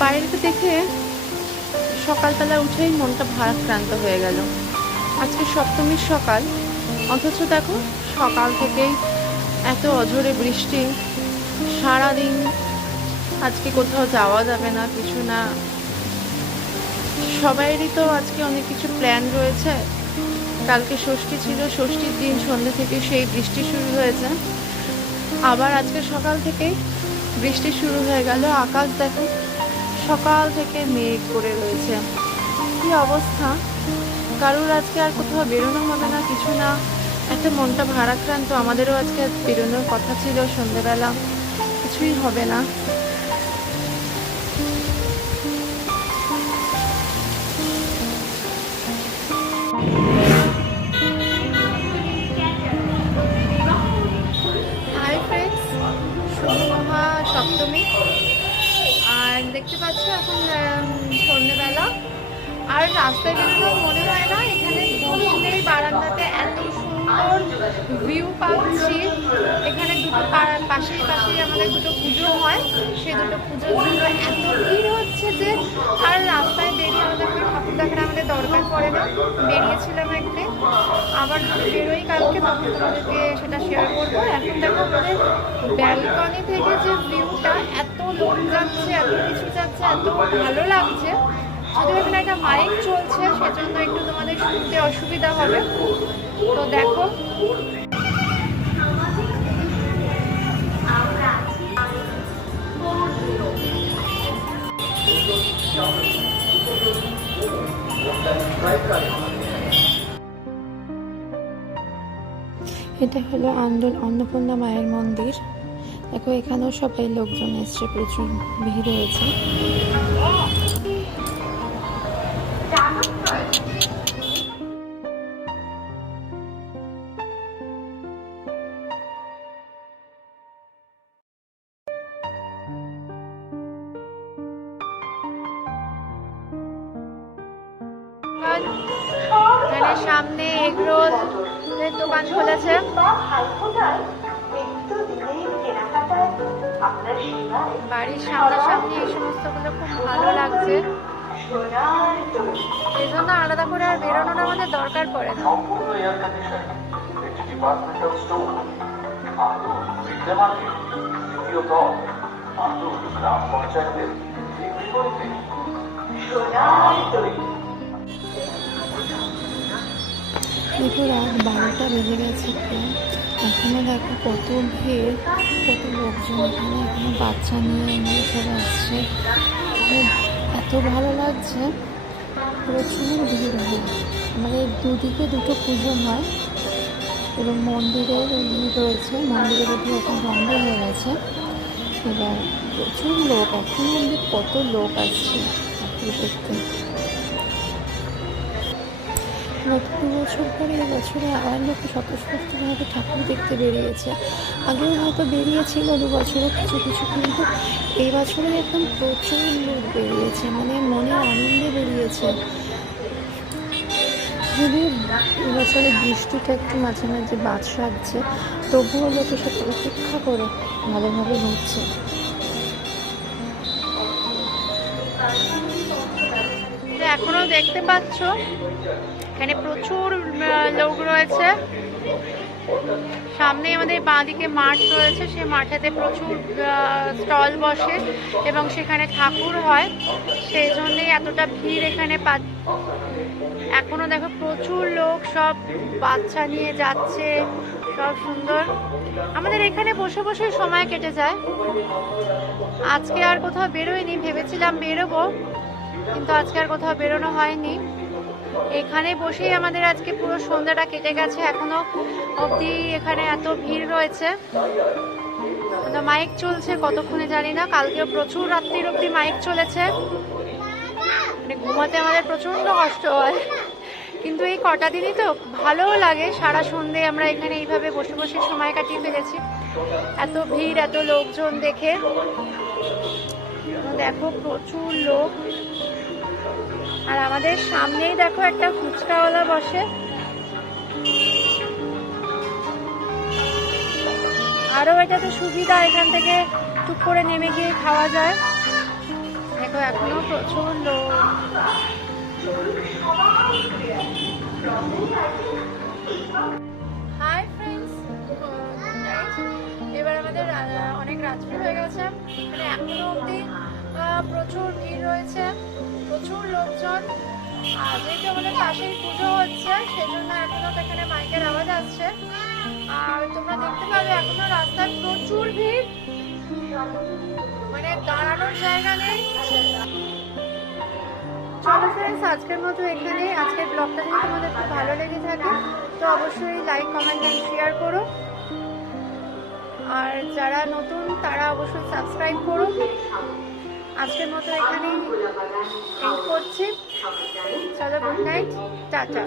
বাইরেটা দেখে সকালবেলা উঠেই মনটা ভারাক্রান্ত হয়ে গেল। আজকে সপ্তমীর সকাল। অথচ দেখো, সকাল থেকেই এত অঝোরে বৃষ্টি। সারাদিন আজকে কোথাও যাওয়া যাবে না, কিছু না। সবাইয়েরই তো আজকে অনেক কিছু প্ল্যান রয়েছে। কালকে ষষ্ঠী ছিল, ষষ্ঠীর দিন সন্ধ্যে থেকে সেই বৃষ্টি শুরু হয়েছে। আবার আজকে সকাল থেকেই বৃষ্টি শুরু হয়ে গেল। আকাশ দেখো সকাল থেকে মেঘ করে রয়েছে। কি অবস্থা? কারুর আজকে আর কোথাও বেরোনো হবে না, কিছু না? একটা মনটা ভারাক্রান্ত, আমাদেরও আজকে বেরোনোর কথা ছিল সন্ধেবেলা। কিছুই হবে না। রাস্তায় বেরোনো মনে হয় না, এখানে বসলেই বারান্দাতে এত সুন্দর ভিউ পাচ্ছি। এখানে দুটো পাশেই পাশেই আমাদের দুটো পুজো হয়। সে দুটো পুজোর জন্য এত ভিড় হচ্ছে যে আর রাস্তায় বেরিয়ে আমাদের ঠাকুর দেখার আমাদের দরকার পড়ে না। বেরিয়েছিলাম একদিন, আবার বেরোই কালকে, তখন তোমাদেরকে সেটা শেয়ার করব। এখন দেখো আমাদের ব্যালকনি থেকে যে ভিউটা এত লোক যাচ্ছে, এত কিছু যাচ্ছে, এত ভালো লাগছে। শুধু এখানে একটা মাইক চলছে, সেজন্য একটু তোমাদের শুনতে অসুবিধা হবে। তো দেখো। এটা হলো আন্দোল অন্নপূর্ণা মায়ের মন্দির। দেখো, এখানেও সবাই লোকজন এসছে, প্রচুর ভিড় হয়েছে। সামনে এগরোল দোকান খুলেছে। বাড়ির সামনাসামনি এই সমস্তগুলো খুব ভালো লাগছে। এই জন্য আলাদা করে আর বেরোনোর আমাদের দরকার পড়ে না। দেখো বারোটা বেজে গেছে প্রায়। এখনও দেখো কত ভিড়, কত লোকজন এখানে, এখনও বাচ্চা নিয়ে নিয়ে সব আসছে। খুব এত ভালো লাগছে। প্রচুর ভিড় হয় আমাদের দুদিকে দুটো পুজো হয় এবং মন্দিরের রয়েছে। মন্দিরের ভিড় এখন বন্ধ হয়ে গেছে। এবার প্রচুর লোক এখন মন্দির কত লোক আসছে। ঠাকুর নতুন বছর পরে এবছরে আবার লোক স্বতঃস্ফূর্তভাবে ঠাকুর দেখতে বেরিয়েছে। আগেও হয়তো বেরিয়েছিল দু বছরে কিছু কিছু, কিন্তু এই বছরে একদম প্রচুর লোক বেরিয়েছে মানে মনে আনন্দে বেরিয়েছে। যদি এবছরে বৃষ্টিটা একটু মাঝে মাঝে বাদ সাজছে, তবুও লোকে সেটা উপেক্ষা করে ভালোভাবে হচ্ছে এখনও দেখতে পাচ্ছ? এখানে প্রচুর লোক রয়েছে। সামনে আমাদের বাঁদিকে মাঠ রয়েছে সেই মাঠেতে প্রচুর স্টল বসে এবং সেখানে ঠাকুর হয়। সেই জন্যেই এতটা ভিড় এখানে এখনও দেখো প্রচুর লোক, সব বাচ্চা নিয়ে যাচ্ছে, সব সুন্দর। আমাদের এখানে বসে বসে সময় কেটে যায়। আজকে আর কোথাও বেরোয়নি, ভেবেছিলাম বেরোবো, কিন্তু আজকে আর কোথাও বেরোনো হয়নি। এখানে বসেই আমাদের আজকে পুরো সন্ধ্যাটা কেটে গেছে। এখনও অবধি এখানে এত ভিড় রয়েছে। মাইক চলছে, কতক্ষণে জানি না। কালকেও প্রচুর রাত্রির অবধি মাইক চলেছে। মানে ঘুমাতে আমাদের প্রচণ্ড কষ্ট হয়। কিন্তু এই কটা দিনই তো ভালোও লাগে। সারা সন্ধে আমরা এখানে এইভাবে বসে বসে সময় কাটিয়ে ফেলেছি। এত ভিড়, এত লোকজন দেখে। দেখো, প্রচুর লোক। আর আমাদের সামনেই দেখো একটা ফুচকাওয়ালা বসে। আরও এটাতে সুবিধা, এখান থেকে টুক করে নেমে গিয়ে খাওয়া যায়। দেখো, এখনও ফ্রেন্ডস এবার আমাদের অনেক রাত্রি হয়ে গেছে। মানে এখনও অবধি প্রচুর ভিড় রয়েছে, প্রচুর লোকজন। আর যেহেতু আমাদের পাশেই পুজো হচ্ছে, সেজন্য এখনও তো এখানে মাইকের আওয়াজ আসছে। আর তোমরা দেখতে পাবে এখনও রাস্তায় প্রচুর ভিড়। মানে দাঁড়ানোর জায়গা নেই। চলো ফ্রেন্ডস আজকের মতো এখানে আজকের ব্লগটা যদি তোমাদের খুব ভালো লেগে থাকে, তো অবশ্যই লাইক কমেন্ট অ্যান্ড শেয়ার করো। আর যারা নতুন, তারা অবশ্যই সাবস্ক্রাইব করো। আজকের মতো এখানে করছি। চলো গুড নাইট টাটা।